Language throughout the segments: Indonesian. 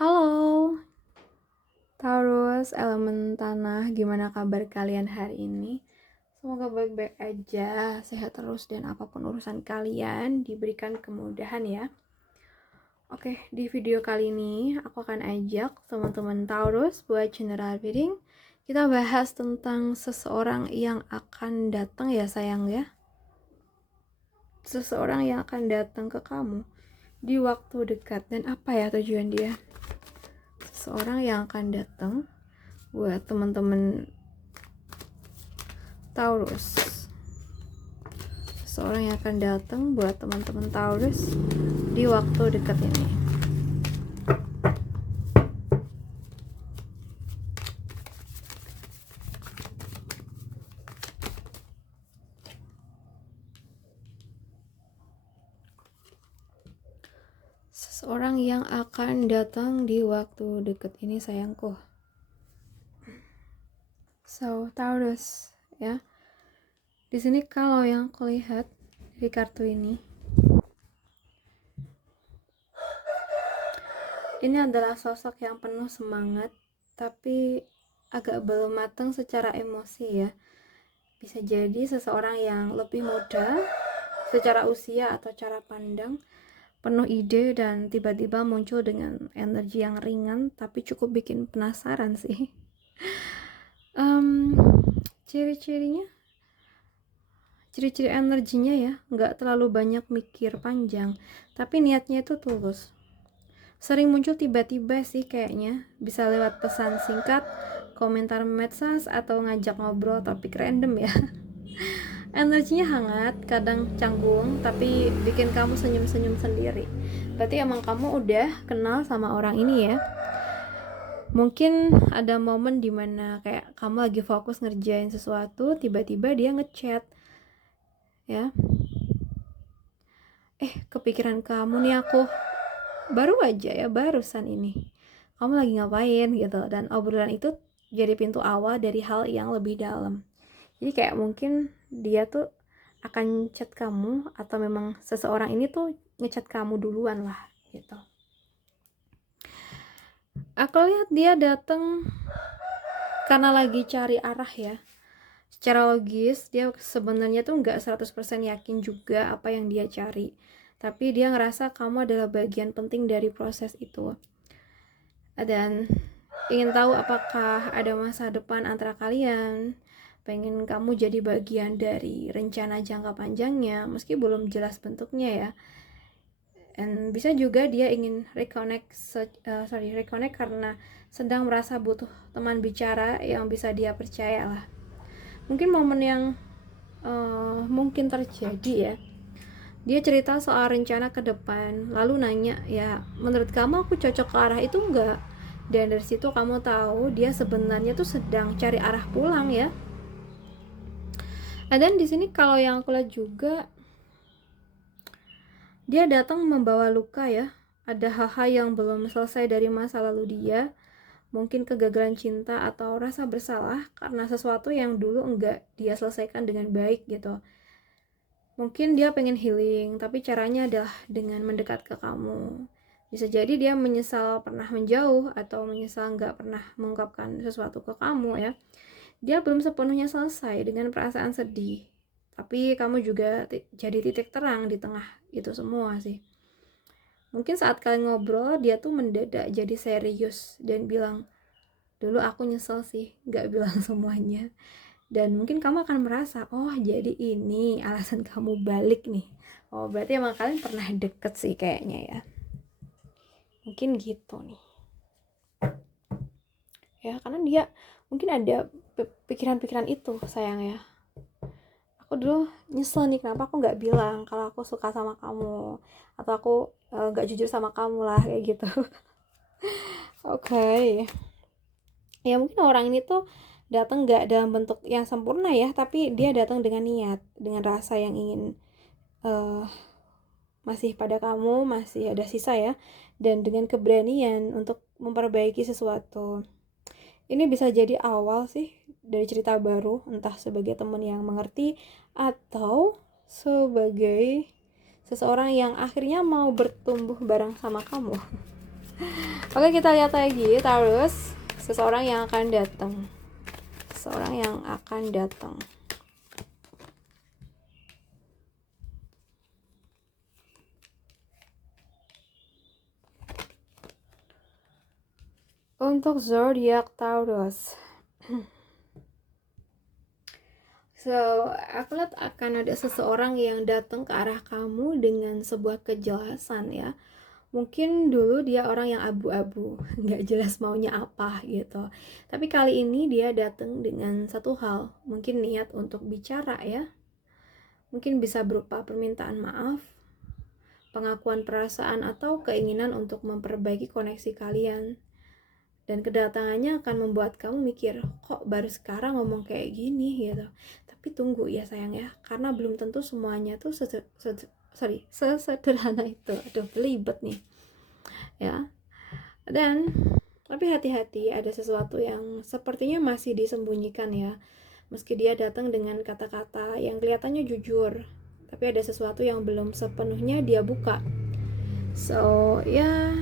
Halo, Taurus, elemen tanah, gimana kabar kalian hari ini? Semoga baik-baik aja, sehat terus dan apapun urusan kalian diberikan kemudahan ya. Oke, di video kali ini aku akan ajak teman-teman Taurus buat general reading. Kita bahas tentang seseorang yang akan datang ya sayang ya. Seseorang yang akan datang ke kamu di waktu dekat dan apa ya tujuan dia? Seseorang yang akan datang buat teman-teman Taurus. Seseorang yang akan datang buat teman-teman Taurus di waktu dekat ini. Seseorang yang akan datang di waktu dekat ini sayangku. So, Taurus ya. Di sini kalau yang aku lihat dari kartu ini adalah sosok yang penuh semangat tapi agak belum matang secara emosi ya. Bisa jadi seseorang yang lebih muda secara usia atau cara pandang, penuh ide dan tiba-tiba muncul dengan energi yang ringan tapi cukup bikin penasaran sih. Ciri-ciri energinya ya, nggak terlalu banyak mikir panjang, tapi niatnya itu tulus. Sering muncul tiba-tiba sih kayaknya, bisa lewat pesan singkat, komentar medsos, atau ngajak ngobrol topik random ya. Energinya hangat, kadang canggung, tapi bikin kamu senyum-senyum sendiri. Berarti emang kamu udah kenal sama orang ini ya. Mungkin ada momen dimana kayak kamu lagi fokus ngerjain sesuatu, tiba-tiba dia ngechat ya, kepikiran kamu nih aku, baru aja ya, barusan ini kamu lagi ngapain gitu, dan obrolan itu jadi pintu awal dari hal yang lebih dalam. Jadi kayak mungkin dia tuh akan chat kamu, atau memang seseorang ini tuh ngechat kamu duluan lah gitu. Aku lihat dia datang karena lagi cari arah ya. Secara logis dia sebenarnya tuh nggak 100% yakin juga apa yang dia cari, tapi dia ngerasa kamu adalah bagian penting dari proses itu dan ingin tahu apakah ada masa depan antara kalian, pengen kamu jadi bagian dari rencana jangka panjangnya meski belum jelas bentuknya ya. Dan bisa juga dia ingin reconnect karena sedang merasa butuh teman bicara yang bisa dia percaya lah. Mungkin momen yang mungkin terjadi ya, dia cerita soal rencana ke depan, lalu nanya ya, menurut kamu aku cocok ke arah itu enggak? Dan dari situ kamu tahu dia sebenarnya tuh sedang cari arah pulang ya. Dan di sini kalau yang aku lihat juga, dia datang membawa luka ya. Ada hal-hal yang belum selesai dari masa lalu dia, mungkin kegagalan cinta atau rasa bersalah karena sesuatu yang dulu enggak dia selesaikan dengan baik gitu. Mungkin dia pengen healing, tapi caranya adalah dengan mendekat ke kamu. Bisa jadi dia menyesal pernah menjauh, atau menyesal nggak pernah mengungkapkan sesuatu ke kamu ya. Dia belum sepenuhnya selesai dengan perasaan sedih, tapi kamu juga jadi titik terang di tengah itu semua sih. Mungkin saat kalian ngobrol, dia tuh mendadak jadi serius dan bilang, dulu aku nyesel sih nggak bilang semuanya. Dan mungkin kamu akan merasa, oh jadi ini alasan kamu balik nih. Oh berarti emang kalian pernah deket sih kayaknya ya. Mungkin gitu nih ya, karena dia mungkin ada pikiran-pikiran itu sayang ya. Aku dulu nyesel nih, kenapa aku nggak bilang kalau aku suka sama kamu, atau aku nggak jujur sama kamu lah, kayak gitu. Oke. Ya mungkin orang ini tuh datang nggak dalam bentuk yang sempurna ya, tapi dia datang dengan niat, dengan rasa yang ingin masih pada kamu, masih ada sisa ya, dan dengan keberanian untuk memperbaiki sesuatu. Ini bisa jadi awal sih dari cerita baru, entah sebagai teman yang mengerti atau sebagai seseorang yang akhirnya mau bertumbuh bareng sama kamu. Oke, kita lihat lagi Taurus, seseorang yang akan datang. Seseorang yang akan datang. Untuk zodiak Taurus. So, aku lihat akan ada seseorang yang datang ke arah kamu dengan sebuah kejelasan ya. Mungkin dulu dia orang yang abu-abu, nggak jelas maunya apa gitu. Tapi kali ini dia datang dengan satu hal, mungkin niat untuk bicara ya. Mungkin bisa berupa permintaan maaf, pengakuan perasaan, atau keinginan untuk memperbaiki koneksi kalian. Dan kedatangannya akan membuat kamu mikir, kok baru sekarang ngomong kayak gini gitu. Tapi tunggu ya sayang ya, karena belum tentu semuanya tuh sesederhana itu. Aduh, belibet nih ya. Dan tapi hati-hati, ada sesuatu yang sepertinya masih disembunyikan ya. Meski dia datang dengan kata-kata yang kelihatannya jujur, tapi ada sesuatu yang belum sepenuhnya dia buka. So ya,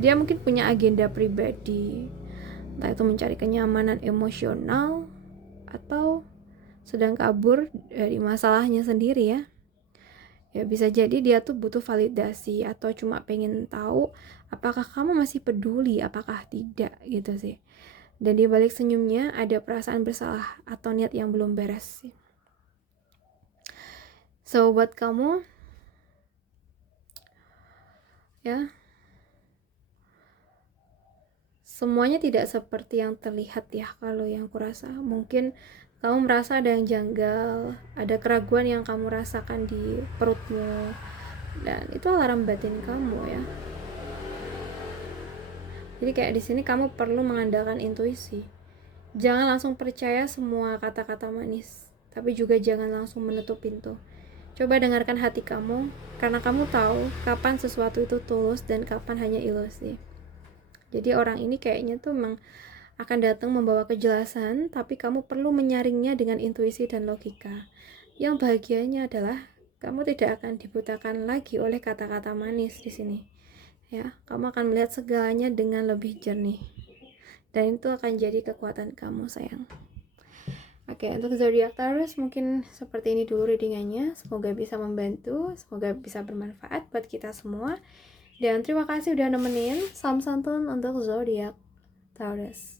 dia mungkin punya agenda pribadi, entah itu mencari kenyamanan emosional atau sedang kabur dari masalahnya sendiri ya. Ya bisa jadi dia tuh butuh validasi atau cuma pengen tahu apakah kamu masih peduli, apakah tidak gitu sih. Dan di balik senyumnya ada perasaan bersalah atau niat yang belum beres sih. So buat kamu ya, semuanya tidak seperti yang terlihat ya. Kalau yang kurasa mungkin kamu merasa ada yang janggal, ada keraguan yang kamu rasakan di perutmu, dan itu alarm batin kamu ya. Jadi kayak di sini kamu perlu mengandalkan intuisi. Jangan langsung percaya semua kata-kata manis, tapi juga jangan langsung menutup pintu. Coba dengarkan hati kamu, karena kamu tahu kapan sesuatu itu tulus dan kapan hanya ilusi. Jadi orang ini kayaknya tuh memang akan datang membawa kejelasan, tapi kamu perlu menyaringnya dengan intuisi dan logika. Yang bahagianya adalah kamu tidak akan dibutakan lagi oleh kata-kata manis di sini. Ya, kamu akan melihat segalanya dengan lebih jernih. Dan itu akan jadi kekuatan kamu, sayang. Oke, untuk zodiak Taurus mungkin seperti ini dulu readingannya. Semoga bisa membantu, semoga bisa bermanfaat buat kita semua. Dan terima kasih udah nemenin. Salam santun untuk zodiak Taurus.